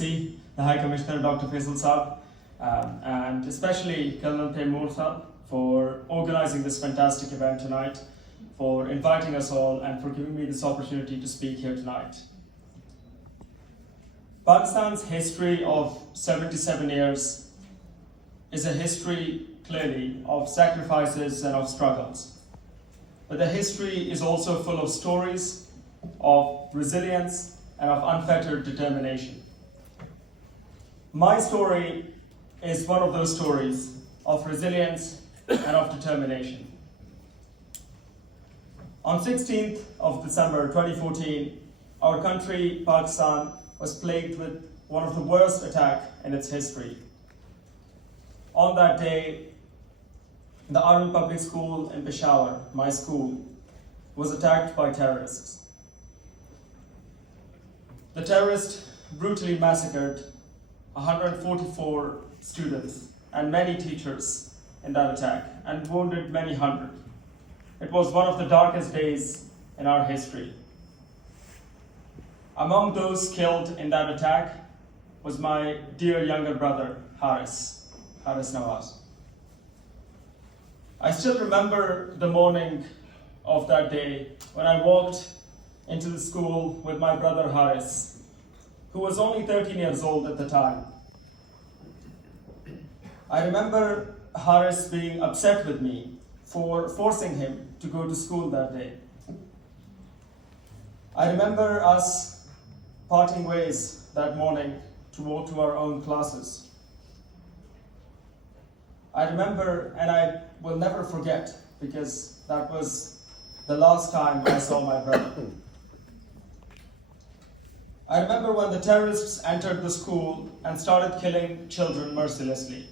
The High Commissioner Dr. Faisal Saab, and especially Colonel Taimur Saab for organizing this fantastic event tonight, for inviting us all and for giving me this opportunity to speak here tonight. Pakistan's history of 77 years is a history clearly of sacrifices and of struggles. But the history is also full of stories of resilience and of unfettered determination. My story is one of those stories of resilience and of determination. On 16th of December 2014, our country, Pakistan, was plagued with one of the worst attacks in its history. On that day, the Army Public School in Peshawar, my school, was attacked by terrorists. The terrorists brutally massacred 144 students and many teachers in that attack and wounded many hundred. It was one of the darkest days in our history. Among those killed in that attack was my dear younger brother, Haris Nawaz. I still remember the morning of that day when I walked into the school with my brother Haris, who was only 13 years old at the time. I remember Haris being upset with me for forcing him to go to school that day. I remember us parting ways that morning to walk to our own classes. I remember, and I will never forget, because that was the last time I saw my brother. I remember when the terrorists entered the school and started killing children mercilessly.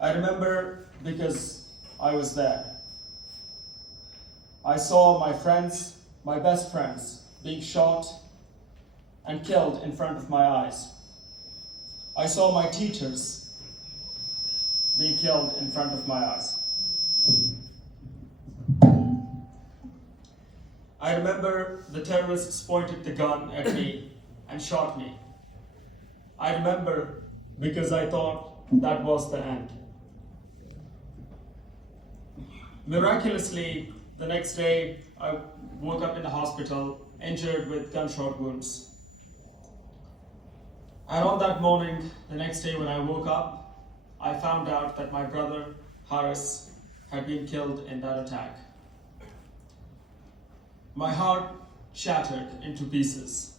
I remember because I was there. I saw my friends, my best friends, being shot and killed in front of my eyes. I saw my teachers being killed in front of my eyes. I remember the terrorists pointed the gun at me and shot me. I remember because I thought that was the end. Miraculously, the next day, I woke up in the hospital, injured with gunshot wounds. And on that morning, the next day when I woke up, I found out that my brother, Haris, had been killed in that attack. My heart shattered into pieces.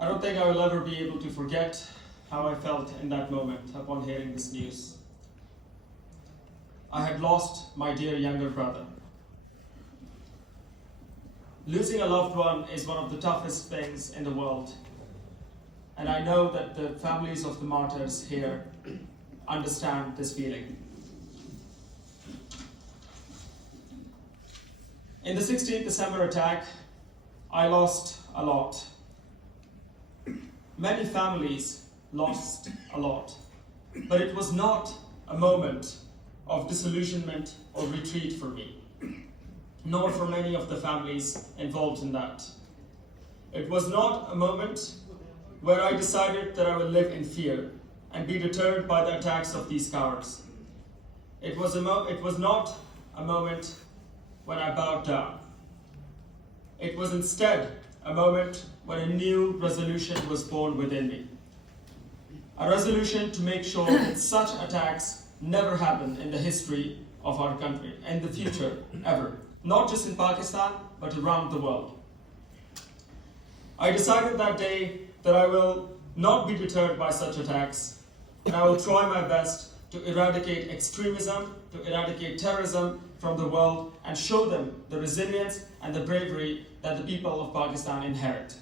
I don't think I will ever be able to forget how I felt in that moment upon hearing this news. I had lost my dear younger brother. Losing a loved one is one of the toughest things in the world. And I know that the families of the martyrs here understand this feeling. In the 16th December attack, I lost a lot. Many families lost a lot, but it was not a moment of disillusionment or retreat for me, nor for many of the families involved in that. It was not a moment where I decided that I would live in fear and be deterred by the attacks of these cowards. It was not a moment when I bowed down. It was instead a moment when a new resolution was born within me. A resolution to make sure that such attacks never happened in the history of our country, in the future, ever. Not just in Pakistan, but around the world. I decided that day that I will not be deterred by such attacks, and I will try my best to eradicate extremism, to eradicate terrorism from the world, and show them the resilience and the bravery that the people of Pakistan inherit.